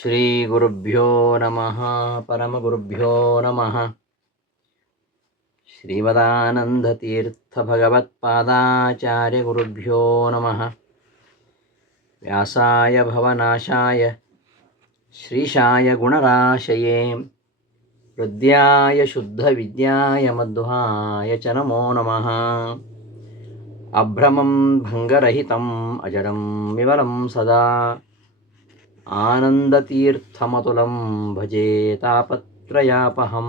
శ్రీగురుభ్యో నమ పరమగురుభ్యో నమ శ్రీమదానందతీర్థభగవత్పాదాచార్యగురుభ్యో నమ వ్యాసాయ భవనాశాయ శ్రీషాయ గుణరాశయే హృద్యాయ శుద్ధ విద్యాయ మధ్వాయ చ నమో నమ అభ్రమం భంగరహితం అజడం వివరం సదా ఆనందతీర్థమతులం భజే తాపత్రయాపహం.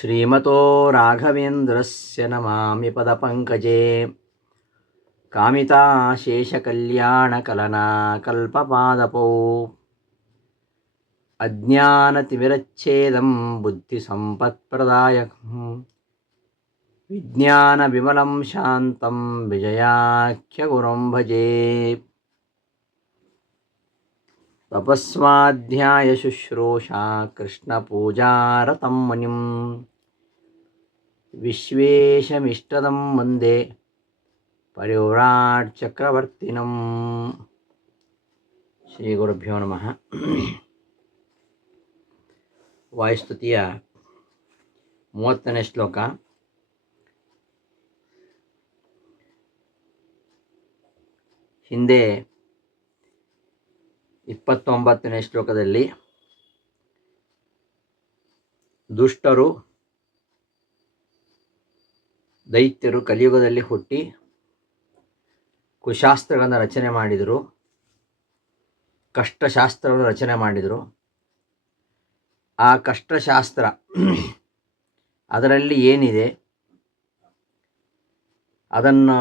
శ్రీమతో రాఘవేంద్రస్య నమామి పదపంకజే. కామితాశేషకల్యాణకలనాకల్పపాదపౌ అజ్ఞానతిమిరచ్ఛేదం బుద్ధిసంపత్ప్రదాయకం. విజ్ఞానవిమలం శాంతం విజయాఖ్యగురం భజే. ತಪಸ್ವಾಧ್ಯಾಯಶುಶ್ರೂಷಾ ಕೃಷ್ಣಪೂಜಾರತಂ ಮುನಿಂ. ವಿಶ್ವೇಶಮಿಷ್ಟದಂ ವಂದೇ ಪರಿವ್ರಾಟ್ ಚಕ್ರವರ್ತಿನಂ ಶ್ರೀ ಗುರುಭ್ಯೋ ನಮಃ. ವಾಯುಸ್ತುತಿಯ ಮೂವತ್ತನೇ ಶ್ಲೋಕ. ಹಿಂದೆ ಇಪ್ಪತ್ತೊಂಬತ್ತನೇ ಶ್ಲೋಕದಲ್ಲಿ, ದುಷ್ಟರು ದೈತ್ಯರು ಕಲಿಯುಗದಲ್ಲಿ ಹುಟ್ಟಿ ಕುಶಾಸ್ತ್ರಗಳನ್ನು ರಚನೆ ಮಾಡಿದರು, ಕಷ್ಟಶಾಸ್ತ್ರವನ್ನು ರಚನೆ ಮಾಡಿದರು. ಆ ಕಷ್ಟಶಾಸ್ತ್ರ ಅದರಲ್ಲಿ ಏನಿದೆ, ಅದನ್ನು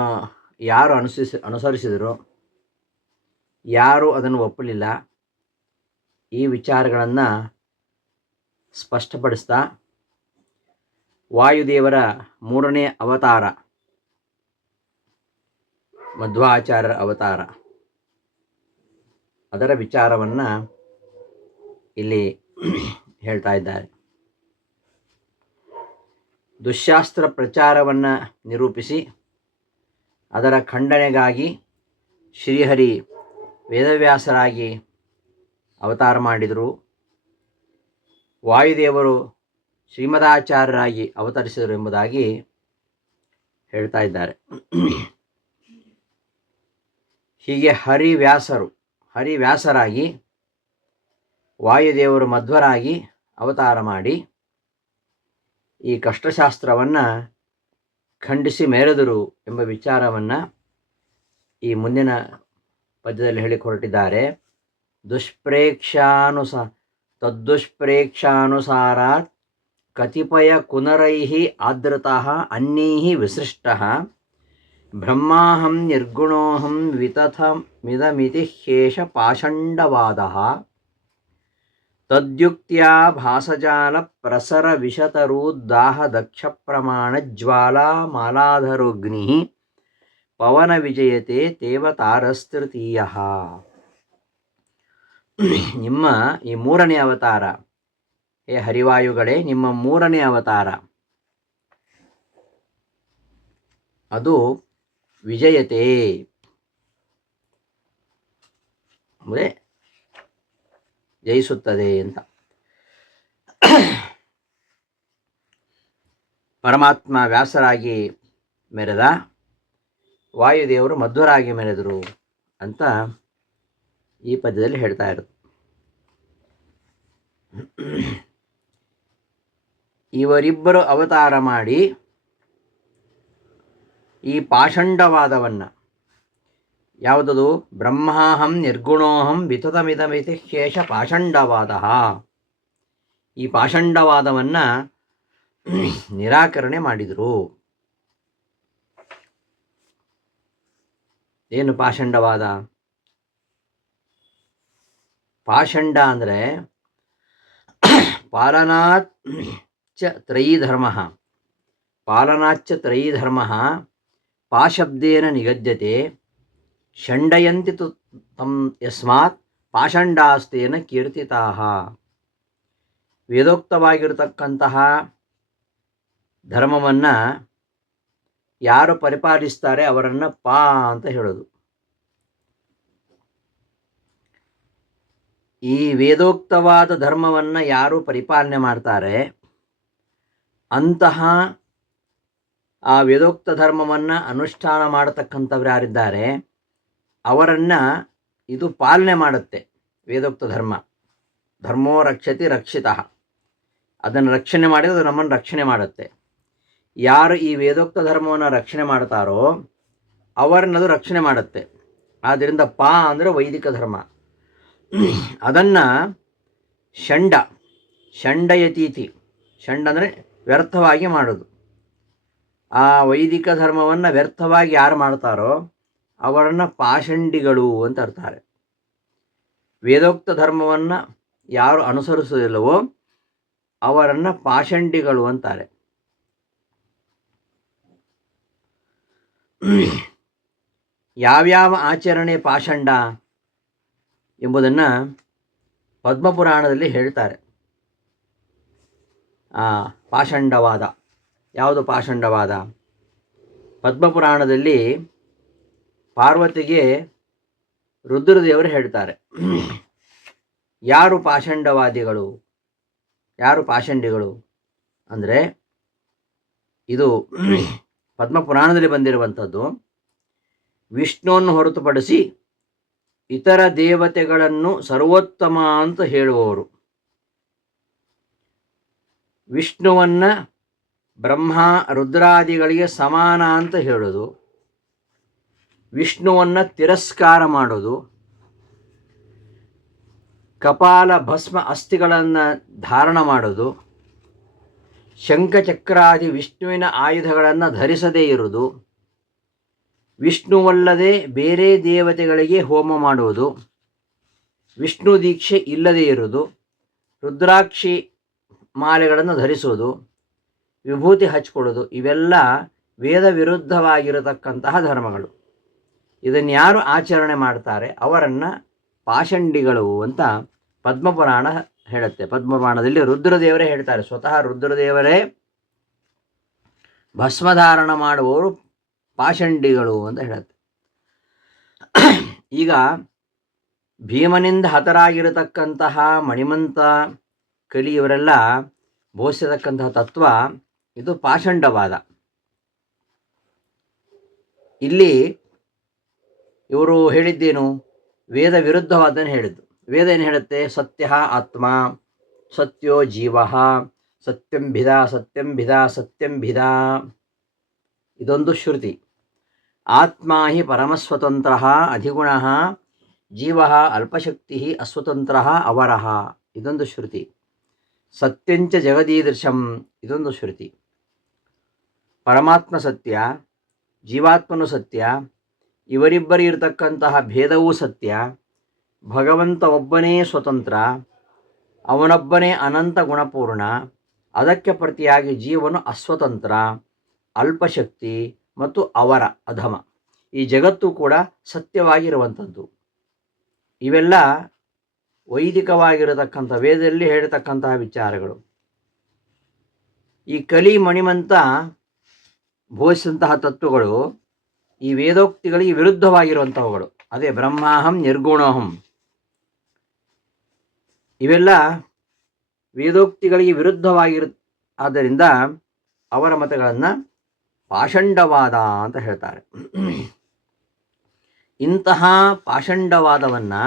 ಯಾರು ಅನುಸರಿಸಿ, ಅನುಸರಿಸಿದರು ಯಾರು ಅದನ್ನು ಒಪ್ಪಲಿಲ್ಲ. ಈ ವಿಚಾರಗಳನ್ನು ಸ್ಪಷ್ಟಪಡಿಸ್ತಾ, ವಾಯುದೇವರ ಮೂರನೇ ಅವತಾರ, ಮಧ್ವಾಚಾರ್ಯರ ಅವತಾರ. ಅದರ ವಿಚಾರವನ್ನು ಇಲ್ಲಿ ಹೇಳ್ತಾ ಇದ್ದಾರೆ. ದುಶ್ಯಾಸ್ತ್ರ ಪ್ರಚಾರವನ್ನು ನಿರೂಪಿಸಿ, ಅದರ ಖಂಡನೆಗಾಗಿ ಶ್ರೀಹರಿ ವೇದವ್ಯಾಸರಾಗಿ ಅವತಾರ ಮಾಡಿದರು. ವಾಯುದೇವರು ಶ್ರೀಮದಾಚಾರ್ಯರಾಗಿ ಅವತರಿಸಿದರು ಎಂಬುದಾಗಿ ಹೇಳ್ತಾ ಇದ್ದಾರೆ. ಹೀಗೆ ಹರಿವ್ಯಾಸರು, ಹರಿವ್ಯಾಸರಾಗಿ ವಾಯುದೇವರು ಮಧ್ವರಾಗಿ ಅವತಾರ ಮಾಡಿ ಈ ಕಷ್ಟಶಾಸ್ತ್ರವನ್ನು ಖಂಡಿಸಿ ಮೆರೆದರು ಎಂಬ ವಿಚಾರವನ್ನು ಈ ಮುಂದಿನ ಪದ್ಯದಲ್ಲಿ ಹೇಳಿಕೊರಟಿದ್ದಾರೆ ದುಷ್ಪ್ರೇಕ್ಷಾನುಸ, ತದ್ದುಷ್ಪ್ರೇಕ್ಷಾನುಸಾರಾತ್ ಕತಿಪಯ ಕುನರೈಃ ಆದೃತಃ ಅನ್ಯೈಃ ವಿಸೃಷ್ಟಃ. ಬ್ರಹ್ಮಾಹಂ ನಿರ್ಗುಣೋಹಂ ವಿತಥಮಿದಮಿತಿ ಹ್ಯೇಷ ಪಾಷಂಡವಾದಃ. ತದ್ಯುಕ್ತ್ಯಾ ಭಾಸಜಾಲ ಪ್ರಸರ ವಿಶತರೂದ್ದಾಹ ದಕ್ಷ ಪ್ರಮಾಣ ಜ್ವಾಲಾ ಮಾಲಾಧರೋಗ್ನಿ. ಪವನ ವಿಜಯತೆ ದೇವತಾರಸ್ತೃತೀಯ ನಿಮ್ಮ ಈ ಮೂರನೇ ಅವತಾರ. ಏ ಹರಿವಾಯುಗಳೇ, ನಿಮ್ಮ ಮೂರನೇ ಅವತಾರ. ಅದು ವಿಜಯತೆ. ಅಂದರೆ ಜಯಿಸುತ್ತದೆ ಅಂತ. ಪರಮಾತ್ಮ ವ್ಯಾಸರಾಗಿ ಮೆರೆದ ವಾಯುದೇವರು ಮಧ್ವರಾಗಿ ಮೆರೆದರು ಅಂತ ಈ ಪದ್ಯದಲ್ಲಿ ಹೇಳ್ತಾ ಇರೋದು. ಇವರಿಬ್ಬರು ಅವತಾರ ಮಾಡಿ ಈ ಪಾಷಂಡವಾದವನ್ನು ಯಾವುದದು? ಬ್ರಹ್ಮಾಹಂ ನಿರ್ಗುಣೋಹಂ ವಿತತಮಿದಮಿತಿ ಶೇಷ ಪಾಷಂಡವಾದ. ಈ ಪಾಷಂಡವಾದವನ್ನು ನಿರಾಕರಣೆ ಮಾಡಿದರು. ಏನು ಪಾಷಂಡವಾದ? ಪಾಷಂಡ ಅಂದರೆ ಪಾಲನಾತ್ ಚ ತ್ರಯೀ ಧರ್ಮ ಪಾಲನಾಚ್ಚ ತ್ರಯೀ ಧರ್ಮ ಪಾಶಬ್ದೇನ ನಿಗದ್ಯತೆ ಷಂಡಯಂತಿ ತು ತಂ ಯಸ್ಮಾತ್ ಪಾಷಂಡಾಸ್ತೇನ ಕೀರ್ತಿತಾ ವೇದೋಕ್ತವಾಗಿರತಕ್ಕಂತಹ ಧರ್ಮವನ್ನು ಯಾರು ಪರಿಪಾಲಿಸ್ತಾರೆ ಅವರನ್ನು ಪಾ ಅಂತ ಹೇಳೋದು. ಈ ವೇದೋಕ್ತವಾದ ಧರ್ಮವನ್ನು ಯಾರು ಪರಿಪಾಲನೆ ಮಾಡ್ತಾರೆ? ಅಂತಹ ಆ ವೇದೋಕ್ತ ಧರ್ಮವನ್ನು ಅನುಷ್ಠಾನ ಮಾಡತಕ್ಕಂಥವ್ರು ಯಾರಿದ್ದಾರೆ? ಅವರನ್ನು ಇದು ಪಾಲನೆ ಮಾಡುತ್ತೆ ವೇದೋಕ್ತ ಧರ್ಮ. ಧರ್ಮೋ ರಕ್ಷತಿ ರಕ್ಷಿತ. ಅದನ್ನು ರಕ್ಷಣೆ ಮಾಡಿದ್ರೆ ಅದು ನಮ್ಮನ್ನು ರಕ್ಷಣೆ ಮಾಡುತ್ತೆ. ಯಾರು ಈ ವೇದೋಕ್ತ ಧರ್ಮವನ್ನು ರಕ್ಷಣೆ ಮಾಡ್ತಾರೋ ಅವರನ್ನದು ರಕ್ಷಣೆ ಮಾಡುತ್ತೆ. ಆದ್ದರಿಂದ ಪಾ ಅಂದರೆ ವೈದಿಕ ಧರ್ಮ. ಅದನ್ನು ಷಂಡ, ಷಂಡಯತೀತಿ, ಷಂಡ ಅಂದರೆ ವ್ಯರ್ಥವಾಗಿ ಮಾಡೋದು. ಆ ವೈದಿಕ ಧರ್ಮವನ್ನು ವ್ಯರ್ಥವಾಗಿ ಯಾರು ಮಾಡ್ತಾರೋ ಅವರನ್ನು ಪಾಷಂಡಿಗಳು ಅಂತ ಅರ್ತಾರೆ. ವೇದೋಕ್ತ ಧರ್ಮವನ್ನು ಯಾರು ಅನುಸರಿಸೋದಿಲ್ಲವೋ ಅವರನ್ನು ಪಾಷಂಡಿಗಳು ಅಂತಾರೆ. ಯಾವ್ಯಾವ ಆಚರಣೆ ಪಾಷಂಡ ಎಂಬುದನ್ನು ಪದ್ಮಪುರಾಣದಲ್ಲಿ ಹೇಳ್ತಾರೆ. ಪಾಷಂಡವಾದ, ಯಾವುದು ಪಾಷಂಡವಾದ? ಪದ್ಮಪುರಾಣದಲ್ಲಿ ಪಾರ್ವತಿಗೆ ರುದ್ರದೇವರು ಹೇಳ್ತಾರೆ. ಯಾರು ಪಾಷಂಡವಾದಿಗಳು? ಯಾರು ಪಾಷಂಡಿಗಳು? ಅಂದರೆ ಇದು ಪದ್ಮಪುರಾಣದಲ್ಲಿ ಬಂದಿರುವಂಥದ್ದು, ವಿಷ್ಣುವನ್ನು ಹೊರತುಪಡಿಸಿ ಇತರ ದೇವತೆಗಳನ್ನು ಸರ್ವೋತ್ತಮ ಅಂತ ಹೇಳುವವರು. ವಿಷ್ಣುವನ್ನು ಬ್ರಹ್ಮ, ರುದ್ರಾದಿಗಳಿಗೆ ಸಮಾನ ಅಂತ ಹೇಳೋದು. ವಿಷ್ಣುವನ್ನು ತಿರಸ್ಕಾರ ಮಾಡೋದು. ಕಪಾಲ, ಭಸ್ಮ, ಅಸ್ಥಿಗಳನ್ನು ಧಾರಣ ಮಾಡೋದು. ಶಂಖಚಕ್ರಾದಿ ವಿಷ್ಣುವಿನ ಆಯುಧಗಳನ್ನು ಧರಿಸದೇ ಇರುವುದು, ವಿಷ್ಣುವಲ್ಲದೆ ಬೇರೆ ದೇವತೆಗಳಿಗೆ ಹೋಮ ಮಾಡುವುದು, ವಿಷ್ಣು ದೀಕ್ಷೆ ಇಲ್ಲದೇ ಇರುವುದು, ರುದ್ರಾಕ್ಷಿ ಮಾಲೆಗಳನ್ನು ಧರಿಸುವುದು, ವಿಭೂತಿ ಹಚ್ಕೊಳ್ಳೋದು ಇವೆಲ್ಲ ವೇದ ವಿರುದ್ಧವಾಗಿರತಕ್ಕಂತಹ ಧರ್ಮಗಳು. ಇದನ್ನು ಯಾರು ಆಚರಣೆ ಮಾಡ್ತಾರೆ? ಅವರನ್ನು ಪಾಷಂಡಿಗಳು ಅಂತ ಪದ್ಮಪುರಾಣ ಹೇಳುತ್ತೆ. ಪದ್ಮಪುರಾಣದಲ್ಲಿ ರುದ್ರದೇವರೇ ಹೇಳ್ತಾರೆ. ಸ್ವತಃ ರುದ್ರದೇವರೇ ಭಸ್ಮಧಾರಣ ಮಾಡುವವರು ಪಾಷಂಡಿಗಳು ಅಂತ ಹೇಳುತ್ತೆ. ಈಗ ಭೀಮನಿಂದ ಹತರಾಗಿರತಕ್ಕಂತಹ ಮಣಿಮಂತ ಕಲಿ ಇವರೆಲ್ಲ ಬೋಧಿಸತಕ್ಕಂತಹ ತತ್ವ ಇದು ಪಾಷಂಡವಾದ. ಇಲ್ಲಿ ಇವರು ಹೇಳಿದ್ದೇನು? ವೇದ ವಿರುದ್ಧವಾದನ್ನು ಹೇಳಿದ್ದು. ವೇದ ಏನು ಹೇಳುತ್ತೆ? ಸತ್ಯ ಆತ್ಮ, ಸತ್ಯೋ ಜೀವ, ಸತ್ಯಂ ಭಿದ ಸತ್ಯಂ ಭಿದ ಸತ್ಯಂ ಭಿದ. ಇದೊಂದು ಶ್ರುತಿ. ಆತ್ಮ ಹಿ ಪರಮಸ್ವತಂತ್ರ ಅಧಿಗುಣ, ಜೀವ ಅಲ್ಪಶಕ್ತಿ ಅಸ್ವತಂತ್ರ ಅವರಃ. ಇದೊಂದು ಶ್ರುತಿ. ಸತ್ಯಂಚ ಜಗದೀದೃಶಂ, ಇದೊಂದು ಶ್ರುತಿ. ಪರಮಾತ್ಮ ಸತ್ಯ, ಜೀವಾತ್ಮನು ಸತ್ಯ, ಇವರಿಬ್ಬರು ಇರತಕ್ಕಂತಹ ಭೇದವೂ ಸತ್ಯ ಭಗವಂತ ಒಬ್ಬನೇ ಸ್ವತಂತ್ರ, ಅವನೊಬ್ಬನೇ ಅನಂತ ಗುಣಪೂರ್ಣ, ಅದಕ್ಕೆ ಪ್ರತಿಯಾಗಿ ಜೀವನು ಅಸ್ವತಂತ್ರ, ಅಲ್ಪಶಕ್ತಿ ಮತ್ತು ಅವರ ಅಧಮ. ಈ ಜಗತ್ತು ಕೂಡ ಸತ್ಯವಾಗಿರುವಂಥದ್ದು. ಇವೆಲ್ಲ ವೈದಿಕವಾಗಿರತಕ್ಕಂಥ, ವೇದದಲ್ಲಿ ಹೇಳತಕ್ಕಂತಹ ವಿಚಾರಗಳು. ಈ ಕಲಿ, ಮಣಿಮಂತ ಬೋಧಿಸಿದಂತಹ ತತ್ವಗಳು, ಈ ವೇದೋಕ್ತಿಗಳಿಗೆ ವಿರುದ್ಧವಾಗಿರುವಂಥವುಗಳು. ಅದೇ ಬ್ರಹ್ಮಾಹಂ ನಿರ್ಗುಣೋಹಂ. ಇವೆಲ್ಲ ವೇದೋಕ್ತಿಗಳಿಗೆ ವಿರುದ್ಧವಾಗಿರು ಆದ್ದರಿಂದ ಅವರ ಮತಗಳನ್ನು ಪಾಷಂಡವಾದ ಅಂತ ಹೇಳ್ತಾರೆ. ಇಂತಹ ಪಾಷಂಡವಾದವನ್ನು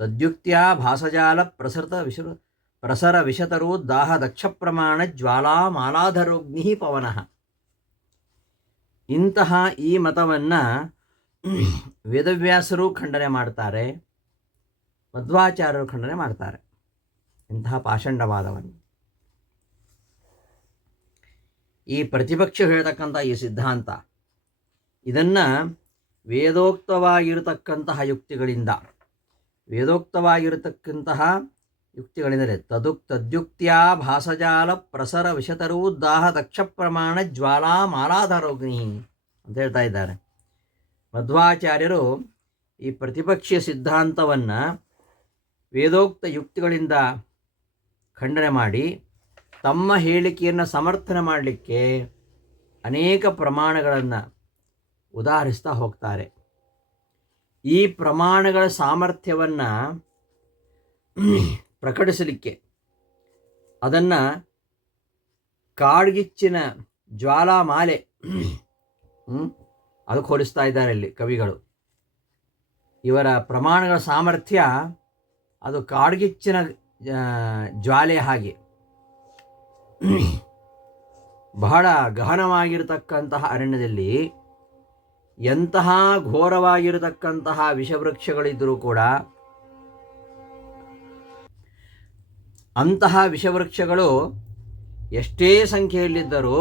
ತದ್ಯುಕ್ತಿಯ ಭಾಸಜಾಲ ಪ್ರಸೃತ ವಿಷ ಪ್ರಸರ ವಿಶತರು ದಾಹ ದಕ್ಷ ಪ್ರಮಾಣ ಜ್ವಾಲಾ ಮಾಲಾಧರೋಗ್ನಿ ಪವನಃ. ಇಂತಹ ಈ ಮತವನ್ನು ವೇದವ್ಯಾಸರು ಖಂಡನೆ ಮಾಡ್ತಾರೆ. ಮಧ್ವಾಚಾರ್ಯರು ಖಂಡನೆ ಮಾಡ್ತಾರೆ. ಇಂತಹ ಪಾಷಂಡವಾದವನ್ನು ಈ ಪ್ರತಿಪಕ್ಷ ಹೇಳ್ತಕ್ಕಂಥ ಈ ಸಿದ್ಧಾಂತ, ಇದನ್ನು ವೇದೋಕ್ತವಾಗಿರತಕ್ಕಂತಹ ಯುಕ್ತಿಗಳಿಂದ, ವೇದೋಕ್ತವಾಗಿರತಕ್ಕಂತಹ ಯುಕ್ತಿಗಳೆಂದರೆ ತದುಕ್ ತದ್ಯುಕ್ತಿಯ ಭಾಸಜಾಲ ಪ್ರಸರ ವಿಷತರು ದಾಹ ದಕ್ಷ ಪ್ರಮಾಣ ಜ್ವಾಲಾ ಮಾಲಾಧಾರೋಗ್ನಿ ಅಂತ ಹೇಳ್ತಾ ಇದ್ದಾರೆ. ಮಧ್ವಾಚಾರ್ಯರು ಈ ಪ್ರತಿಪಕ್ಷೀಯ ಸಿದ್ಧಾಂತವನ್ನು ವೇದೋಕ್ತ ಯುಕ್ತಿಗಳಿಂದ ಖಂಡನೆ ಮಾಡಿ ತಮ್ಮ ಹೇಳಿಕೆಯನ್ನು ಸಮರ್ಥನೆ ಮಾಡಲಿಕ್ಕೆ ಅನೇಕ ಪ್ರಮಾಣಗಳನ್ನು ಉದಾಹರಿಸ್ತಾ ಹೋಗ್ತಾರೆ ಈ ಪ್ರಮಾಣಗಳ ಸಾಮರ್ಥ್ಯವನ್ನು ಪ್ರಕಟಿಸಲಿಕ್ಕೆ ಅದನ್ನು ಕಾಡ್ಗಿಚ್ಚಿನ ಜ್ವಾಲಾಮಾಲೆ? ಅದಕ್ಕೆ ಹೋಲಿಸ್ತಾ ಇದ್ದಾರೆ ಇಲ್ಲಿ ಕವಿಗಳು ಇವರ ಪ್ರಮಾಣಗಳ ಸಾಮರ್ಥ್ಯ ಅದು ಕಾಡ್ಗಿಚ್ಚಿನ ಜ್ವಾಲೆ ಹಾಗೆ. ಬಹಳ ಗಹನವಾಗಿರತಕ್ಕಂತಹ ಅರಣ್ಯದಲ್ಲಿ ಎಂತಹ ಘೋರವಾಗಿರತಕ್ಕಂತಹ ವಿಷವೃಕ್ಷಗಳಿದ್ದರೂ ಕೂಡ ಅಂತಹ ವಿಷವೃಕ್ಷಗಳು ಎಷ್ಟೇ ಸಂಖ್ಯೆಯಲ್ಲಿದ್ದರೂ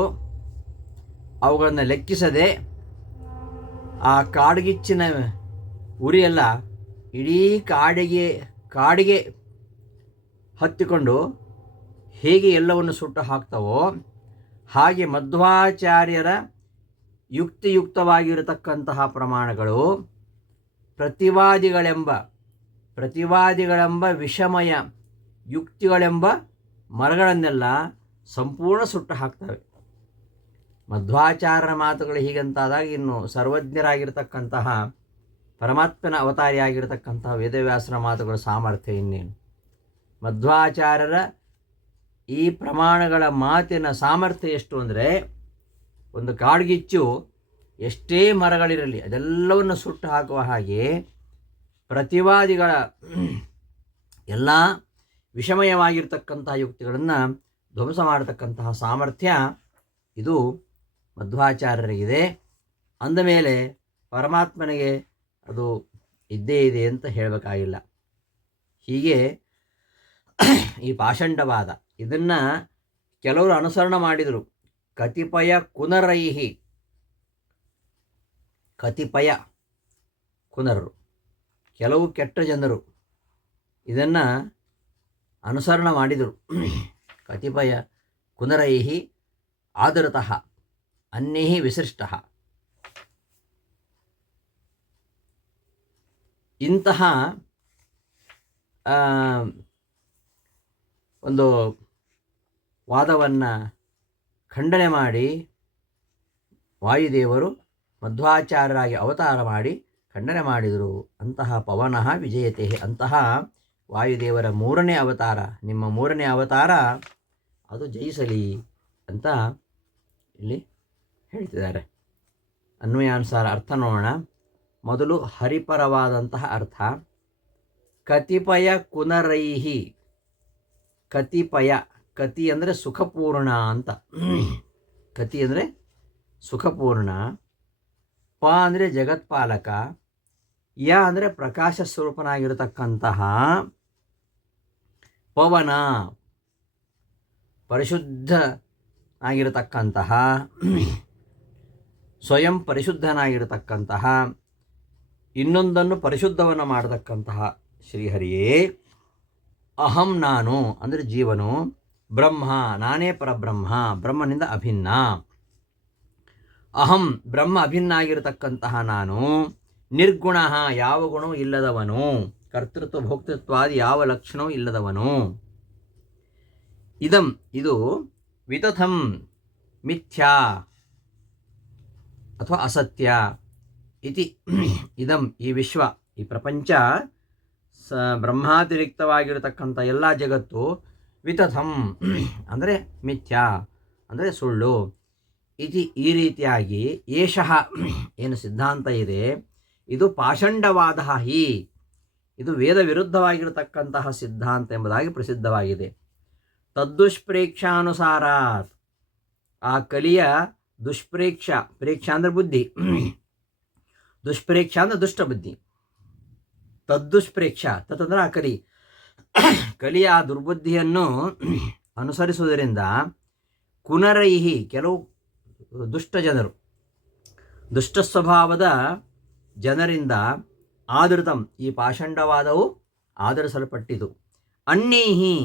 ಅವುಗಳನ್ನು ಲೆಕ್ಕಿಸದೆ ಆ ಕಾಡ್ಗಿಚ್ಚಿನ ಉರಿಯೆಲ್ಲ ಇಡೀ ಕಾಡಿಗೆ ಕಾಡಿಗೆ ಹತ್ತಿಕೊಂಡು ಹೇಗೆ ಎಲ್ಲವನ್ನು ಸುಟ್ಟು ಹಾಕ್ತವೋ ಹಾಗೆ ಮಧ್ವಾಚಾರ್ಯರ ಯುಕ್ತಿಯುಕ್ತವಾಗಿರತಕ್ಕಂತಹ ಪ್ರಮಾಣಗಳು ಪ್ರತಿವಾದಿಗಳೆಂಬ ಪ್ರತಿವಾದಿಗಳೆಂಬ ವಿಷಮಯ ಯುಕ್ತಿಗಳೆಂಬ ಮರಗಳನ್ನೆಲ್ಲ ಸಂಪೂರ್ಣ ಸುಟ್ಟು ಹಾಕ್ತವೆ. ಮಧ್ವಾಚಾರ್ಯರ ಮಾತುಗಳು ಹೀಗಂತಾದಾಗ ಇನ್ನು ಸರ್ವಜ್ಞರಾಗಿರ್ತಕ್ಕಂತಹ ಪರಮಾತ್ಮನ ಅವತಾರಿಯಾಗಿರ್ತಕ್ಕಂತಹ ವೇದವ್ಯಾಸರ ಮಾತುಗಳ ಸಾಮರ್ಥ್ಯ ಇನ್ನೇನು? ಮಧ್ವಾಚಾರ್ಯರ ಈ ಪ್ರಮಾಣಗಳ ಮಾತಿನ ಸಾಮರ್ಥ್ಯ ಎಷ್ಟು ಅಂದರೆ, ಒಂದು ಕಾಡ್ಗಿಚ್ಚು ಎಷ್ಟೇ ಮರಗಳಿರಲಿ, ಅದೆಲ್ಲವನ್ನು ಸುಟ್ಟು ಹಾಕುವ ಹಾಗೆ ಪ್ರತಿವಾದಿಗಳ ಎಲ್ಲ ವಿಷಮಯವಾಗಿರ್ತಕ್ಕಂತಹ ಯುಕ್ತಿಗಳನ್ನು ಧ್ವಂಸ ಮಾಡತಕ್ಕಂತಹ ಸಾಮರ್ಥ್ಯ ಇದು ಮಧ್ವಾಚಾರ್ಯರಿಗಿದೆ. ಅಂದಮೇಲೆ ಪರಮಾತ್ಮನಿಗೆ ಅದು ಇದ್ದೇ ಇದೆ ಅಂತ ಹೇಳಬೇಕಾಗಿಲ್ಲ. ಹೀಗೆ ಈ ಪಾಷಂಡವಾದ ಇದನ್ನು ಕೆಲವರು ಅನುಸರಣ ಮಾಡಿದರು. ಕತಿಪಯ ಕುನರೈಹಿ. ಕತಿಪಯ ಕುನರರು. ಕೆಲವು ಕೆಟ್ಟ ಜನರು ಇದನ್ನು ಅನುಸರಣ ಮಾಡಿದರು. ಕತಿಪಯ ಕುನರೈಹಿ ಆದರತಃ ಅನ್ಯೈ ವಿಸೃಷ್ಟ. ಇಂತಹ ಒಂದು ವಾದವನ್ನು ಖಂಡನೆ ಮಾಡಿ ವಾಯುದೇವರು ಮಧ್ವಾಚಾರ್ಯರಾಗಿ ಅವತಾರ ಮಾಡಿ ಖಂಡನೆ ಮಾಡಿದರು. ಅಂತಹ ಪವನಃ ವಿಜಯತೆ. ಅಂತಹ ವಾಯುದೇವರ ಮೂರನೇ ಅವತಾರ. ನಿಮ್ಮ ಮೂರನೇ ಅವತಾರ ಅದು ಜಯಿಸಲಿ ಅಂತ ಇಲ್ಲಿ ಹೇಳ್ತಿದ್ದಾರೆ. ಅನ್ವಯಾನುಸಾರ ಅರ್ಥ ನೋಡೋಣ. ಮೊದಲು ಹರಿಪರವಾದಂತಹ ಅರ್ಥ. ಕತಿಪಯ ಕುನರೈಹಿ. ಕತಿಪಯ, ಕತಿ ಅಂದರೆ ಸುಖಪೂರ್ಣ ಅಂತ. ಕತಿ ಅಂದರೆ ಸುಖಪೂರ್ಣ. ಪ ಅಂದರೆ ಜಗತ್ಪಾಲಕ. ಯ ಅಂದರೆ ಪ್ರಕಾಶ ಸ್ವರೂಪನಾಗಿರತಕ್ಕಂತಹ ಪವನ. ಪರಿಶುದ್ಧ ಆಗಿರತಕ್ಕಂತಹ ಸ್ವಯಂ ಪರಿಶುದ್ಧನಾಗಿರತಕ್ಕಂತಹ. ಇನ್ನೊಂದನ್ನು ಪರಿಶುದ್ಧವನ್ನು ಮಾಡತಕ್ಕಂತಹ ಶ್ರೀಹರಿಯೇ, ಅಹಂ ನಾನು, ಅಂದರೆ ಜೀವನು, ಬ್ರಹ್ಮ, ನಾನೇ ಪರಬ್ರಹ್ಮ, ಬ್ರಹ್ಮನಿಂದ ಅಭಿನ್ನ. ಅಹಂ, ಬ್ರಹ್ಮ ಅಭಿನ್ನ ಆಗಿರತಕ್ಕಂತಹ ನಾನು, ನಿರ್ಗುಣ ಯಾವ ಗುಣವೂ ಇಲ್ಲದವನು, ಕರ್ತೃತ್ವ, ಭೋಕ್ತೃತ್ವಾದಿ ಯಾವ ಲಕ್ಷಣವೂ ಇಲ್ಲದವನು. ಇದಂ, ಇದು ವಿತಥಂ, ಮಿಥ್ಯಾ ಅಥವಾ ಅಸತ್ಯ. ಇತಿ ಇದಂ ಈ ವಿಶ್ವ ಈ ಪ್ರಪಂಚ ಸ ಬ್ರಹ್ಮಾತಿರಿಕ್ತವಾಗಿರತಕ್ಕಂಥ ಎಲ್ಲ ಜಗತ್ತು ವಿತಥಂ ಅಂದರೆ ಮಿಥ್ಯಾ ಅಂದರೆ ಸುಳ್ಳು ಇತಿ ಈ ರೀತಿಯಾಗಿ ಏಷಃ ಏನು ಸಿದ್ಧಾಂತ ಇದೆ ಇದು ಪಾಷಂಡವಾದ ಹಿ ಇದು ವೇದ ವಿರುದ್ಧವಾಗಿರತಕ್ಕಂತಹ ಸಿದ್ಧಾಂತ ಎಂಬುದಾಗಿ ಪ್ರಸಿದ್ಧವಾಗಿದೆ ತದ್ದುಷ್ಪ್ರೇಕ್ಷಾನುಸಾರಾತ್ ಆ ಕಲಿಯ ದುಷ್ಪ್ರೇಕ್ಷ ಪ್ರೇಕ್ಷ ಅಂದರೆ ಬುದ್ಧಿ ದುಷ್ಪ್ರೇಕ್ಷ ಅಂದ್ರೆ ದುಷ್ಟ ಬುದ್ಧಿ. ತದ್ದುಷ್ಪ್ರೇಕ್ಷ ತತ್ತಂದ್ರೆ ಆ ಕಲಿ. ಕಲಿಯ ದುರ್ಬುದ್ಧಿಯನ್ನು ಅನುಸರಿಸುವುದರಿಂದ ಕುನರೈಹಿ, ಕೆಲವು ದುಷ್ಟ ಜನರು, ದುಷ್ಟ ಸ್ವಭಾವದ ಜನರಿಂದ ಆದೃತಂ ಈ ಪಾಷಂಡವಾದವು ಆಧರಿಸಲ್ಪಟ್ಟಿತು. ಅಣ್ಣೀಹಿ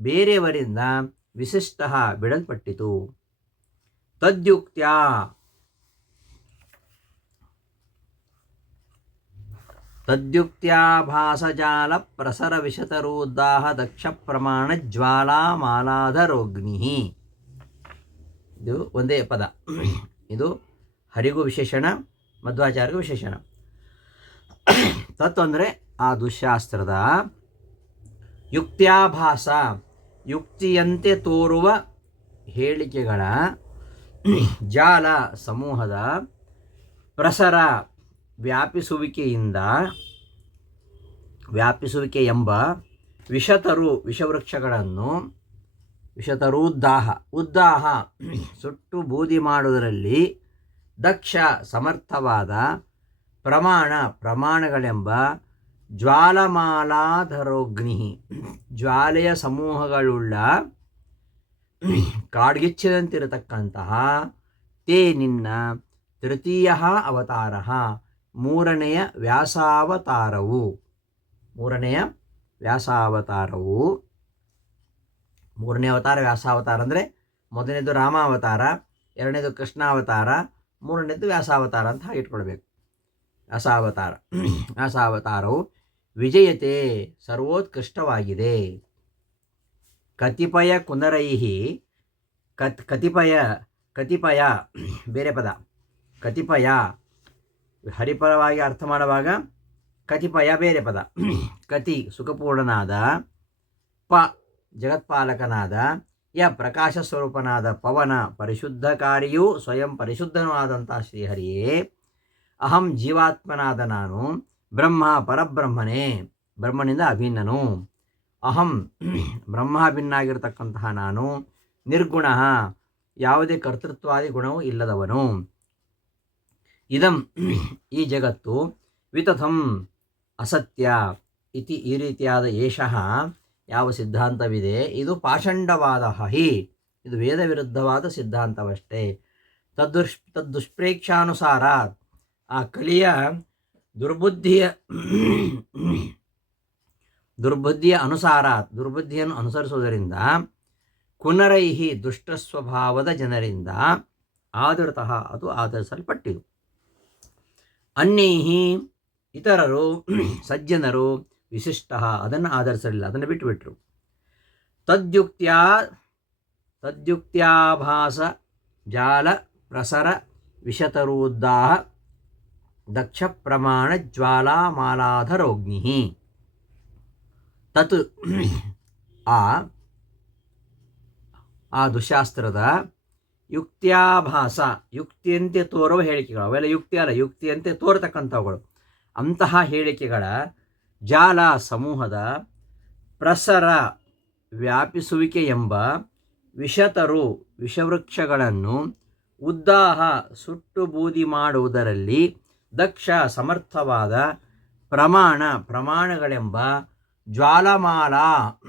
ಬೇರೆಯವರಿಂದ ವಿಶಿಷ್ಟ ಬಿಡಲ್ಪಟ್ಟಿತು. ತದ್ಯುಕ್ತ್ಯ ತದ್ಯುಕ್ತ್ಯಾಭಾಸಜಾಲ ಪ್ರಸರ ವಿಶತರೋದ್ದಾಹ ದಕ್ಷ ಪ್ರಮಾಣ ಜ್ವಾಲಾ ಮಾಲಾಧರೋಗ್ನಿ ಇದು ಒಂದೇ ಪದ. ಇದು ಹರಿಗೂ ವಿಶೇಷಣ ಮಧ್ವಾಚಾರ್ಯಗೂ ವಿಶೇಷಣ. ತತ್ ಅಂದರೆ ಆ ದುಶಾಸ್ತ್ರದ ಯುಕ್ತ್ಯಾಭಾಸ, ಯುಕ್ತಿಯಂತೆ ತೋರುವ ಹೇಳಿಕೆಗಳ ಜಾಲ ಸಮೂಹದ ಪ್ರಸರ ವ್ಯಾಪಿಸುವಿಕೆಯಿಂದ, ವ್ಯಾಪಿಸುವಿಕೆ ಎಂಬ ವಿಷತರು, ವಿಷವೃಕ್ಷಗಳನ್ನು ವಿಷತರೂದ್ದಾಹ ಉದ್ದಾಹ ಸುಟ್ಟು ಬೂದಿ ಮಾಡುವುದರಲ್ಲಿ ದಕ್ಷ ಸಮರ್ಥವಾದ ಪ್ರಮಾಣ, ಪ್ರಮಾಣಗಳೆಂಬ ಜ್ವಾಲಮಾಲಾಧರೋಗ್ನಿ, ಜ್ವಾಲೆಯ ಸಮೂಹಗಳುಳ್ಳ ಕಾಡ್ಗಿಚ್ಚಿದಂತಿರತಕ್ಕಂತಹ ತೇ ನಿನ್ನ ತೃತೀಯ ಅವತಾರ ಮೂರನೆಯ ವ್ಯಾಸಾವತಾರವು. ಮೂರನೆಯ ವ್ಯಾಸಾವತಾರವು. ಮೂರನೇ ಅವತಾರ ವ್ಯಾಸಾವತಾರ ಅಂದರೆ ಮೊದಲನೇದು ರಾಮಾವತಾರ, ಎರಡನೇದು ಕೃಷ್ಣಾವತಾರ, ಮೂರನೇದು ವ್ಯಾಸಾವತಾರ ಅಂತ ಹಾಗೆ ಇಟ್ಕೊಳ್ಬೇಕು. ವ್ಯಾಸಾವತಾರ. ವ್ಯಾಸಾವತಾರವು ವಿಜಯತೆ ಸರ್ವೋತ್ಕೃಷ್ಟವಾಗಿದೆ. ಕತಿಪಯ ಕುನರೈಹಿ, ಕತ್, ಕತಿಪಯ ಕತಿಪಯ, ಬೇರೆ ಪದ. ಕತಿಪಯ ಹರಿಪರವಾಗಿ ಅರ್ಥ ಮಾಡುವಾಗ ಕತಿಪಯ ಬೇರೆ ಪದ. ಕತಿ ಸುಖಪೂರ್ಣನಾದ, ಪ ಜಗತ್ಪಾಲಕನಾದ, ಯ ಪ್ರಕಾಶ ಸ್ವರೂಪನಾದ ಪವನ ಪರಿಶುದ್ಧಕಾರಿಯೂ ಸ್ವಯಂ ಪರಿಶುದ್ಧನೂ ಆದಂಥ ಶ್ರೀಹರಿಯೇ, ಅಹಂ ಜೀವಾತ್ಮನಾದ ನಾನು, ಬ್ರಹ್ಮ ಪರಬ್ರಹ್ಮನೇ, ಬ್ರಹ್ಮನಿಂದ ಅಭಿನ್ನನು. ಅಹಂ ಬ್ರಹ್ಮ ಭಿನ್ನಾಗಿರ್ತಕ್ಕಂತಹ ನಾನು, ನಿರ್ಗುಣ ಯಾವುದೇ ಕರ್ತೃತ್ವಾದಿ ಗುಣವೂ ಇಲ್ಲದವನು. ಇದಂ ಈ ಜಗತ್ತು ವಿತಥಂ ಅಸತ್ಯ ಇತಿ ಈ ರೀತಿಯಾದ ಏಷಃ ಯಾವ ಸಿದ್ಧಾಂತವಿದೆ? ಇದು ಪಾಷಂಡವಾದ ಹಿ ಇದು ವೇದ ವಿರುದ್ಧವಾದ ಸಿದ್ಧಾಂತವಷ್ಟೇ. ತದ್ದುಷ್ ತದ್ದುಷ್ಪ್ರೇಕ್ಷಾನುಸಾರ ಆ ಕಲಿಯ ದುರ್ಬುದ್ಧಿಯ ದುರ್ಬುದ್ಧಿಯ ಅನುಸಾರ ದುರ್ಬುದ್ಧಿಯನ್ನು ಅನುಸರಿಸುವುದರಿಂದ ಕುನರೈಹಿ ದುಷ್ಟ ಸ್ವಭಾವದ ಜನರಿಂದ ಆದೃತಃ ಅದು ಆಧರಿಸಲ್ಪಟ್ಟಿತು. ಅನ್ಯೈಹಿ ಇತರರು, ಸಜ್ಜನರು ವಿಶಿಷ್ಟ ಅದನ್ನು ಆಧರಿಸಲಿಲ್ಲ, ಅದನ್ನು ಬಿಟ್ಟುಬಿಟ್ರು ತದ್ಯುಕ್ತಿಯ, ತದ್ಯುಕ್ತ್ಯಾಭಾಸ, ಜಾಲ, ಪ್ರಸರ ವಿಷತರುದ್ದಾಹ ದಕ್ಷ ಪ್ರಮಾಣ ಜ್ವಾಲಾಮಾಲಾಧರೋಗ್ನಿ ತತ್, ಆ ಆ ದುಶಾಸ್ತ್ರದ ಯುಕ್ತ್ಯಾಭಾಸ, ಯುಕ್ತಿಯಂತೆ ತೋರುವ ಹೇಳಿಕೆಗಳು. ಅವೆಲ್ಲ ಯುಕ್ತಿ ಅಲ್ಲ, ಯುಕ್ತಿಯಂತೆ ತೋರತಕ್ಕಂಥವುಗಳು. ಅಂತಹ ಹೇಳಿಕೆಗಳ ಜಾಲ ಸಮೂಹದ ಪ್ರಸರ ವ್ಯಾಪಿಸುವಿಕೆ ಎಂಬ ವಿಷತರು ವಿಷವೃಕ್ಷಗಳನ್ನು ಉದ್ದಾಹ ಸುಟ್ಟು ಬೂದಿ ಮಾಡುವುದರಲ್ಲಿ ದಕ್ಷ ಸಮರ್ಥವಾದ ಪ್ರಮಾಣ, ಪ್ರಮಾಣಗಳೆಂಬ ಜ್ವಾಲಮಾಲಾ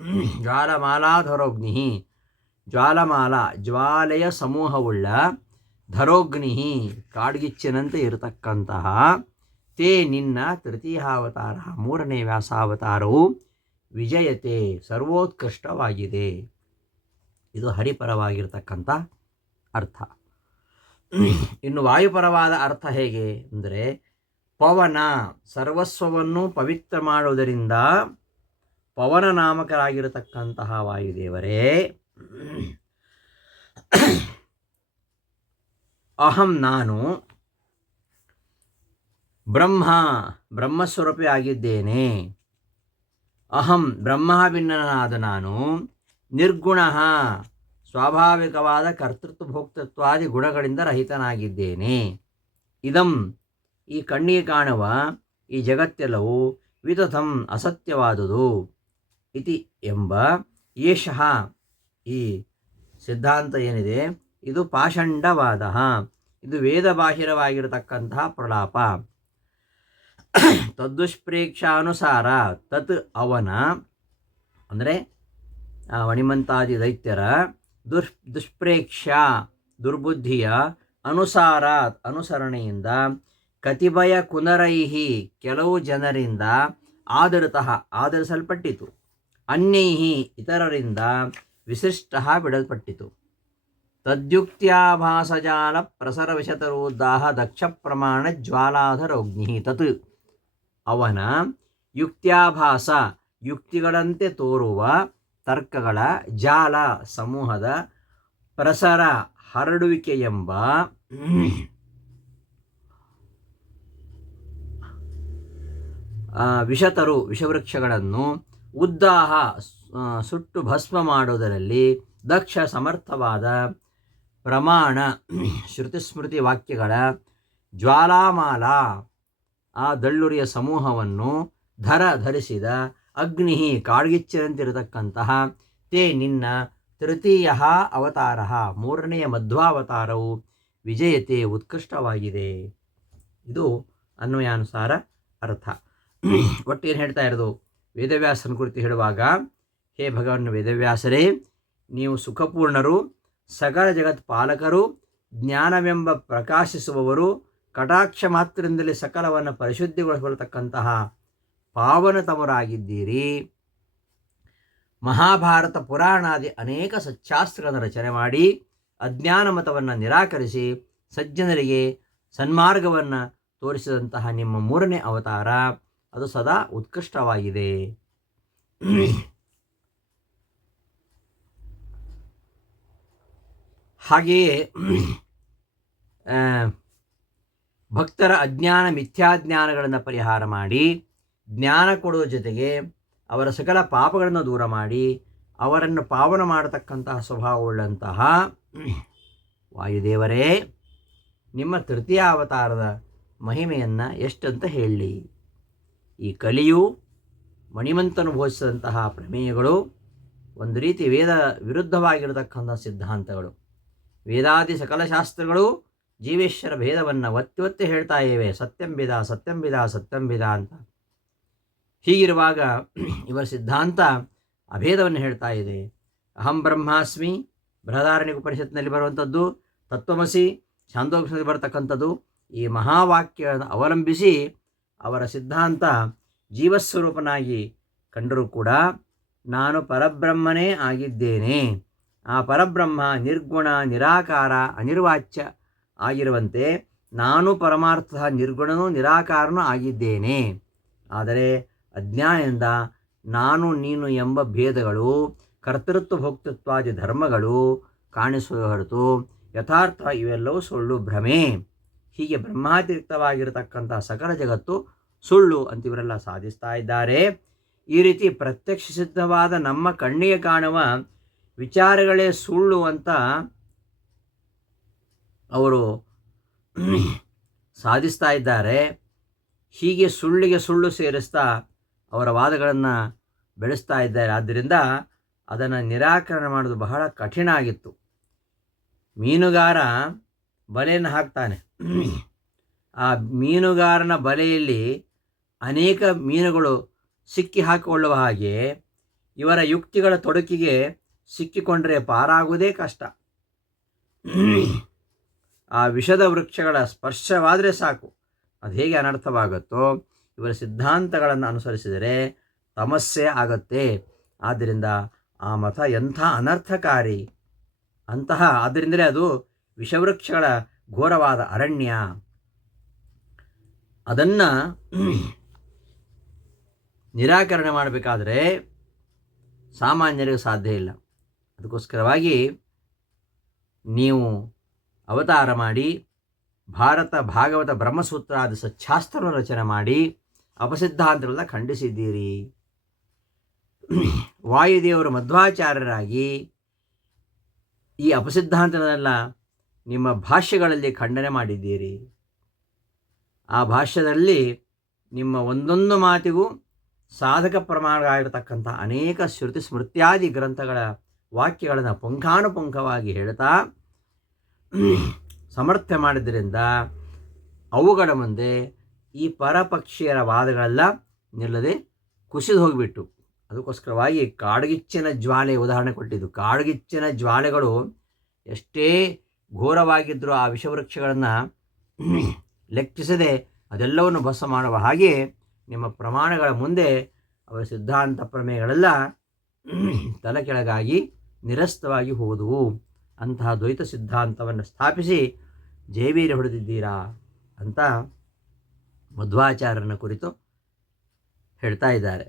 ಜ್ವಾಲಮಾಲಾಧರೋಗ್ನಿ ಜ್ವಾಲಮಾಲ, ಜ್ವಾಲೆಯ ಸಮೂಹವುಳ್ಳ ಧರೋಗ್ನಿ ಕಾಡ್ಗಿಚ್ಚಿನಂತೆ ಇರತಕ್ಕಂತಹ ತೇ ನಿನ್ನ ತೃತೀಯಾವತಾರ, ಮೂರನೇ ವ್ಯಾಸಾವತಾರವು ವಿಜಯತೆ, ಸರ್ವೋತ್ಕೃಷ್ಟವಾಗಿದೆ. ಇದು ಹರಿಪರವಾಗಿರ್ತಕ್ಕಂಥ ಅರ್ಥ. ಇನ್ನು ವಾಯುಪರವಾದ ಅರ್ಥ ಹೇಗೆ ಅಂದರೆ, ಪವನ ಸರ್ವಸ್ವವನ್ನು ಪವಿತ್ರ ಮಾಡುವುದರಿಂದ ಪವನ ನಾಮಕರಾಗಿರತಕ್ಕಂತಹ ವಾಯುದೇವರೇ ಅಹಂ ನಾನು ಬ್ರಹ್ಮ, ಬ್ರಹ್ಮಸ್ವರೂಪಿ ಆಗಿದ್ದೇನೆ. ಅಹಂ ಬ್ರಹ್ಮಾಭಿನ್ನನಾದ ನಾನು ನಿರ್ಗುಣ, ಸ್ವಾಭಾವಿಕವಾದ ಕರ್ತೃತ್ವ ಭೋಕ್ತೃತ್ವಾದಿ ಗುಣಗಳಿಂದ ರಹಿತನಾಗಿದ್ದೇನೆ. ಇದಂ ಈ ಕಣ್ಣಿಗೆ ಕಾಣುವ ಈ ಜಗತ್ತೆಲ್ಲವೂ ವಿತಥಂ ಅಸತ್ಯವಾದುದು. ಇತಿ ಎಂಬ ಏಷಃ ಈ ಸಿದ್ಧಾಂತ ಏನಿದೆ? ಇದು ಪಾಷಂಡವಾದ ಇದು ವೇದಬಾಹಿರವಾಗಿರತಕ್ಕಂತಹ ಪ್ರಲಾಪ. ತದ್ದುಷ್ಪ್ರೇಕ್ಷಾನುಸಾರ ತತ್ ಅವನ, ಅಂದರೆ ವಣಿಮಂತಾದಿ ದೈತ್ಯರ ದುಷ್ ದುಷ್ಪ್ರೇಕ್ಷ, ದುರ್ಬುದ್ಧಿಯ ಅನುಸಾರ, ಅನುಸರಣೆಯಿಂದ ಕತಿಭಯ ಕುನರೈಹಿ ಕೆಲವು ಜನರಿಂದ ಆಧರಿತ ಆಧರಿಸಲ್ಪಟ್ಟಿತು. ಅನ್ಯೈಹಿ ಇತರರಿಂದ ವಿಶಿಷ್ಟ ಬಿಡಲ್ಪಟ್ಟಿತು ತದ್ಯುಕ್ತಿಯಾಭಾಸಜಾಲ ಪ್ರಸರ ವಿಶತರೋದ್ದಾಹ ದಕ್ಷ ಪ್ರಮಾಣ ಜ್ವಾಲಾಧರೋಗ್ನಿ ತತ್ ಅವನ ಯುಕ್ತ್ಯಾಭಾಸ ಯುಕ್ತಿಗಳಂತೆ ತೋರುವ ತರ್ಕಗಳ ಜಾಲ ಸಮೂಹದ ಪ್ರಸರ ಹರಡುವಿಕೆ ಎಂಬ ವಿಷತರು ವಿಷವೃಕ್ಷಗಳನ್ನು ಉದ್ದಾಹ ಸುಟ್ಟು ಭಸ್ಮ ಮಾಡುವುದರಲ್ಲಿ ದಕ್ಷ ಸಮರ್ಥವಾದ ಪ್ರಮಾಣ, ಶ್ರುತಿಸ್ಮೃತಿ ವಾಕ್ಯಗಳ ಜ್ವಾಲಾಮಾಲ ಆ ದಳ್ಳುರಿಯ ಸಮೂಹವನ್ನು ಧರ ಧರಿಸಿದ ಅಗ್ನಿ ಕಾಡ್ಗಿಚ್ಚಿನಂತಿರತಕ್ಕಂತಹ ತೇ ನಿನ್ನ ತೃತೀಯ ಅವತಾರ ಮೂರನೆಯ ಮಧ್ವಾವತಾರವು ವಿಜಯತೆ ಉತ್ಕೃಷ್ಟವಾಗಿದೆ. ಇದು ಅನ್ವಯಾನುಸಾರ ಅರ್ಥ. ಒಟ್ಟು ಏನು ಹೇಳ್ತಾ ಇರೋದು? ವೇದವ್ಯಾಸನ ಕುರಿತು ಹೇಳುವಾಗ ಹೇ ಭಗವನ್ ವೇದವ್ಯಾಸರೇ, ನೀವು ಸುಖಪೂರ್ಣರು, ಸಕಲ ಜಗತ್ ಪಾಲಕರು, ಜ್ಞಾನವೆಂಬ ಪ್ರಕಾಶಿಸುವವರು, ಕಟಾಕ್ಷ ಮಾತ್ರದಿಂದಲೇ ಸಕಲವನ್ನು ಪರಿಶುದ್ಧಿಗೊಳಿಸಬರತಕ್ಕಂತಹ ಪಾವನತಮರಾಗಿದ್ದೀರಿ ಮಹಾಭಾರತ ಪುರಾಣಾದಿ ಅನೇಕ ಸಚ್ಚಾಸ್ತ್ರಗಳನ್ನು ರಚನೆ ಮಾಡಿ ಅಜ್ಞಾನ ಮತವನ್ನು ನಿರಾಕರಿಸಿ, ಸಜ್ಜನರಿಗೆ ಸನ್ಮಾರ್ಗವನ್ನು ತೋರಿಸಿದಂತಹ ನಿಮ್ಮ ಮೂರನೇ ಅವತಾರ. ಅದು ಸದಾ ಉತ್ಕೃಷ್ಟವಾಗಿದೆ. ಹಾಗೆಯೇ ಭಕ್ತರ ಅಜ್ಞಾನ ಮಿಥ್ಯಾಜ್ಞಾನಗಳನ್ನು ಪರಿಹಾರ ಮಾಡಿ, ಜ್ಞಾನ ಕೊಡುವ ಜೊತೆಗೆ ಅವರ ಸಕಲ ಪಾಪಗಳನ್ನು ದೂರ ಮಾಡಿ, ಅವರನ್ನು ಪಾವನ ಮಾಡತಕ್ಕಂತಹ ಸ್ವಭಾವವುಳ್ಳಂತಹ ವಾಯುದೇವರೇ, ನಿಮ್ಮ ತೃತೀಯ ಅವತಾರದ ಮಹಿಮೆಯನ್ನು ಎಷ್ಟಂತ ಹೇಳಿ ಈ ಕಲಿಯು ಮಣಿಮಂತ ಅನುಭವಿಸಿದಂತಹ ಪ್ರಮೇಯಗಳು ಒಂದು ರೀತಿ ವೇದ ವಿರುದ್ಧವಾಗಿರತಕ್ಕಂಥ ಸಿದ್ಧಾಂತಗಳು. ವೇದಾದಿ ಸಕಲ ಶಾಸ್ತ್ರಗಳು ಜೀವೇಶ್ವರ ಭೇದವನ್ನು ಒತ್ತಿ ಒತ್ತಿ ಹೇಳ್ತಾ ಇವೆ. ಸತ್ಯಂಬಿದ ಸತ್ಯಂಬಿದ ಸತ್ಯಂಬಿದ ಅಂತ. ಹೀಗಿರುವಾಗ ಇವರ ಸಿದ್ಧಾಂತ ಅಭೇದವನ್ನು ಹೇಳ್ತಾ ಇದೆ. ಅಹಂ ಬ್ರಹ್ಮಾಸ್ಮಿ ಬೃಹದಾರಣ್ಯ ಉಪನಿಷತ್ನಲ್ಲಿ ಬರುವಂಥದ್ದು, ತತ್ವಮಸಿ ಛಾಂದೋಕ್ಷದಲ್ಲಿ ಬರತಕ್ಕಂಥದ್ದು, ಈ ಮಹಾವಾಕ್ಯ ಅವಲಂಬಿಸಿ ಅವರ ಸಿದ್ಧಾಂತ ಜೀವಸ್ವರೂಪನಾಗಿ ಕಂಡರೂ ಕೂಡ ನಾನು ಪರಬ್ರಹ್ಮನೇ ಆಗಿದ್ದೇನೆ. ಆ ಪರಬ್ರಹ್ಮ ನಿರ್ಗುಣ, ನಿರಾಕಾರ, ಅನಿರ್ವಾಚ್ಯ ಆಗಿರುವಂತೆ ನಾನು ಪರಮಾರ್ಥ ನಿರ್ಗುಣನೂ ನಿರಾಕಾರನೂ ಆಗಿದ್ದೇನೆ. ಆದರೆ ಅಜ್ಞಾನದಿಂದ ನಾನು, ನೀನು ಎಂಬ ಭೇದಗಳು, ಕರ್ತೃತ್ವ ಭೋಕ್ತೃತ್ವಾದಿ ಧರ್ಮಗಳು ಕಾಣಿಸುವ ಹೊರತು ಯಥಾರ್ಥ ಇವೆಲ್ಲವೂ ಸುಳ್ಳು ಭ್ರಮೆ. ಹೀಗೆ ಬ್ರಹ್ಮಾತಿರಿಕ್ತವಾಗಿರತಕ್ಕಂಥ ಸಕಲ ಜಗತ್ತು ಸುಳ್ಳು ಅಂತ ಇವರೆಲ್ಲ ಸಾಧಿಸ್ತಾ ಇದ್ದಾರೆ. ಈ ರೀತಿ ಪ್ರತ್ಯಕ್ಷ ಸಿದ್ಧವಾದ ನಮ್ಮ ಕಣ್ಣಿಗೆ ಕಾಣುವ ವಿಚಾರಗಳೇ ಸುಳ್ಳು ಅಂತ ಅವರು ಸಾಧಿಸ್ತಾ ಇದ್ದಾರೆ. ಹೀಗೆ ಸುಳ್ಳಿಗೆ ಸುಳ್ಳು ಸೇರಿಸ್ತಾ ಅವರ ವಾದಗಳನ್ನು ಬೆಳೆಸ್ತಾ ಇದ್ದಾರೆ. ಆದ್ದರಿಂದ ಅದನ್ನು ನಿರಾಕರಣೆ ಮಾಡೋದು ಬಹಳ ಕಠಿಣ ಆಗಿತ್ತು. ಮೀನುಗಾರ ಬಲೆಯನ್ನು ಹಾಕ್ತಾನೆ. ಆ ಮೀನುಗಾರನ ಬಲೆಯಲ್ಲಿ ಅನೇಕ ಮೀನುಗಳು ಸಿಕ್ಕಿ ಹಾಕಿಕೊಳ್ಳುವ ಹಾಗೆ ಇವರ ಯುಕ್ತಿಗಳ ತೊಡಕಿಗೆ ಸಿಕ್ಕಿಕೊಂಡರೆ ಪಾರಾಗುವುದೇ ಕಷ್ಟ. ಆ ವಿಷದ ವೃಕ್ಷಗಳ ಸ್ಪರ್ಶವಾದರೆ ಸಾಕು. ಅದು ಹೇಗೆ ಅನರ್ಥವಾಗುತ್ತೋ, ಇವರ ಸಿದ್ಧಾಂತಗಳನ್ನು ಅನುಸರಿಸಿದರೆ ತಮಸ್ಸೆ ಆಗತ್ತೆ. ಆದ್ದರಿಂದ ಆ ಮತ ಎಂಥ ಅನರ್ಥಕಾರಿ. ಅಂತಹ, ಆದ್ದರಿಂದಲೇ ಅದು ವಿಷವೃಕ್ಷಗಳ ಘೋರವಾದ ಅರಣ್ಯ. ಅದನ್ನು ನಿರಾಕರಣೆ ಮಾಡಬೇಕಾದ್ರೆ ಸಾಮಾನ್ಯರಿಗೆ ಸಾಧ್ಯ ಇಲ್ಲ. ಅದಕ್ಕೋಸ್ಕರವಾಗಿ ನೀವು ಅವತಾರ ಮಾಡಿ ಭಾರತ ಭಾಗವತ ಬ್ರಹ್ಮಸೂತ್ರ ಆದ ಸಚ್ಛಾಸ್ತ್ರವನ್ನು ರಚನೆ ಮಾಡಿ ಅಪಸಿದ್ಧಾಂತಗಳನ್ನ ಖಂಡಿಸಿದ್ದೀರಿ. ವಾಯುದೇವರು ಮಧ್ವಾಚಾರ್ಯರಾಗಿ ಈ ಅಪಸಿದ್ಧಾಂತನೆಲ್ಲ ನಿಮ್ಮ ಭಾಷ್ಯಗಳಲ್ಲಿ ಖಂಡನೆ ಮಾಡಿದ್ದೀರಿ. ಆ ಭಾಷ್ಯದಲ್ಲಿ ನಿಮ್ಮ ಒಂದೊಂದು ಮಾತಿಗೂ ಸಾಧಕ ಪ್ರಮಾಣವಾಗಿರತಕ್ಕಂಥ ಅನೇಕ ಶ್ರುತಿ ಸ್ಮೃತ್ಯಾದಿ ಗ್ರಂಥಗಳ ವಾಕ್ಯಗಳನ್ನು ಪುಂಖಾನುಪುಂಖವಾಗಿ ಹೇಳ್ತಾ ಸಮರ್ಥ್ಯ ಮಾಡಿದ್ರಿಂದ ಅವುಗಳ ಮುಂದೆ ಈ ಪರಪಕ್ಷೀಯರ ವಾದಗಳೆಲ್ಲ ನಿಲ್ಲದೆ ಕುಸಿದು ಹೋಗಿಬಿಟ್ಟು. ಅದಕ್ಕೋಸ್ಕರವಾಗಿ ಕಾಡಗಿಚ್ಚಿನ ಜ್ವಾಲೆ ಉದಾಹರಣೆ ಕೊಟ್ಟಿದ್ದು. ಕಾಡಗಿಚ್ಚಿನ ಜ್ವಾಲೆಗಳು ಎಷ್ಟೇ ಘೋರವಾಗಿದ್ದರೂ ಆ ವಿಷವೃಕ್ಷಗಳನ್ನು ಲೆಕ್ಕಿಸದೆ ಅದೆಲ್ಲವನ್ನು ಬಸ ಮಾಡುವ ಹಾಗೆ ನಿಮ್ಮ ಪ್ರಮಾಣಗಳ ಮುಂದೆ ಅವರ ಸಿದ್ಧಾಂತ ಪ್ರಮೇಯಗಳೆಲ್ಲ ತಲೆ ಕೆಳಗಾಗಿ ನಿರಸ್ತವಾಗಿ ಹೋದವು. ಅಂತಹ ದ್ವೈತ ಸಿದ್ಧಾಂತವನ್ನು ಸ್ಥಾಪಿಸಿ ಜೈವೀರ ಹೊಡೆದಿದ್ದೀರಾ ಅಂತ ಮಧ್ವಾಚಾರ್ಯನ ಕುರಿತು ಹೇಳ್ತಾ ಇದ್ದಾರೆ.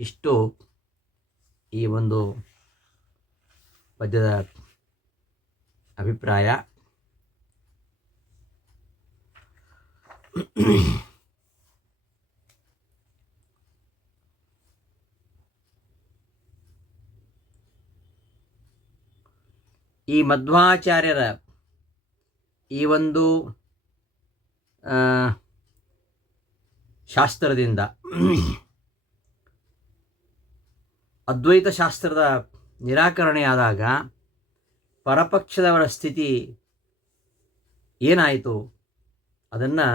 ಇಷ್ಟು ಈ ಒಂದು ಪದ್ಯದ ಅಭಿಪ್ರಾಯ. ಈ ಮಧ್ವಾಚಾರ್ಯರ ಈ ಒಂದು ಶಾಸ್ತ್ರದಿಂದ ಅದ್ವೈತ ಶಾಸ್ತ್ರದ ನಿರಾಕರಣೆಯಾದಾಗ ಪರಪಕ್ಷದವರ ಸ್ಥಿತಿ ಏನಾಯಿತು? ಅದನ್ನು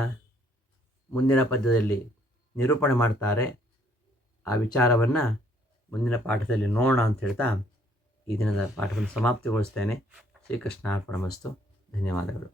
ಮುಂದಿನ ಪದ್ಯದಲ್ಲಿ ನಿರೂಪಣೆ ಮಾಡ್ತಾರೆ. ಆ ವಿಚಾರವನ್ನು ಮುಂದಿನ ಪಾಠದಲ್ಲಿ ನೋಡೋಣ ಅಂತ ಹೇಳ್ತಾ ಈ ದಿನದ ಪಾಠವನ್ನು ಸಮಾಪ್ತಿಗೊಳಿಸ್ತೇನೆ. ಶ್ರೀಕೃಷ್ಣ ಅರ್ಪಣಮಸ್ತು ಧನ್ಯವಾದಗಳು.